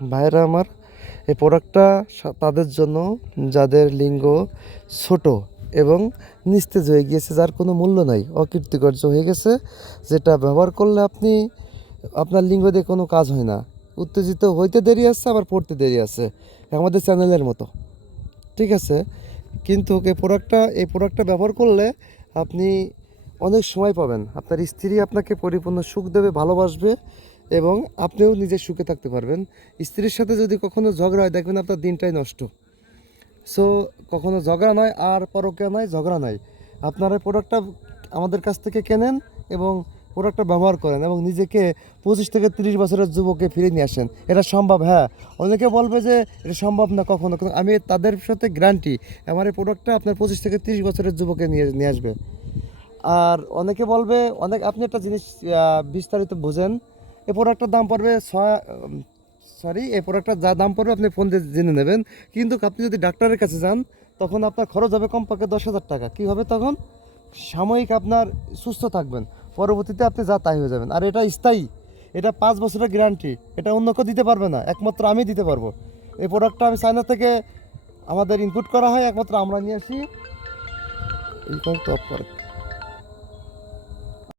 ভাইরা আমার, এই প্রোডাক্টটা তাদের জন্য যাদের লিঙ্গ ছোট এবং নিস্তেজ হয়ে গিয়েছে, যার কোনো মূল্য নাই, অকীর্তিকর্য হয়ে গেছে, যেটা ব্যবহার করলে আপনার লিঙ্গ দিয়ে কোনো কাজ হয় না, উত্তেজিত হইতে দেরি আছে আবার পড়তে দেরি আছে, আমাদের চ্যানেলের মতো। ঠিক আছে, কিন্তু এই প্রোডাক্টটা ব্যবহার করলে আপনি অনেক সময় পাবেন, আপনার স্ত্রী আপনাকে পরিপূর্ণ সুখ দেবে, ভালোবাসবে এবং আপনিও নিজে সুখে থাকতে পারবেন। স্ত্রীর সাথে যদি কখনো ঝগড়া হয়, দেখবেন আপনার দিনটাই নষ্ট। সো কখনো ঝগড়া নয়, আর পরকীয়া নয়, ঝগড়া নয়। আপনারা প্রোডাক্টটা আমাদের কাছ থেকে কেনেন এবং প্রোডাক্টটা ব্যবহার করেন এবং নিজেকে 25 থেকে 30 বছরের যুবকে ফিরে নিয়ে আসেন। এটা সম্ভব, হ্যাঁ। অনেকে বলবে যে এটা সম্ভব না কখনো, কিন্তু আমি তাদের সাথে গ্যারান্টি, আমার এই প্রোডাক্টটা আপনার 25 থেকে 30 বছরের যুবকে নিয়ে আসবে। আর অনেকে বলবে, আপনি একটা জিনিস বিস্তারিত বোঝেন, এই প্রোডাক্টটার দাম পড়বে এই প্রোডাক্টটার যা দাম পড়বে আপনি ফোন দিয়ে জেনে নেবেন। কিন্তু আপনি যদি ডাক্তারের কাছে যান, তখন আপনার খরচ হবে কমপক্ষে 10,000 টাকা। কী হবে তখন? সাময়িক আপনার সুস্থ থাকবেন, পরবর্তীতে আপনি যা তাই হয়ে যাবেন। আর এটা স্থায়ী, এটা 5 বছরের গ্যারান্টি, এটা অন্য কেউ দিতে পারবে না, একমাত্র আমি দিতে পারবো। এই প্রোডাক্টটা আমি চায়না থেকে আমাদের ইনপুট করা হয়, একমাত্র আমরা নিয়ে আসি। এই তো অফ করে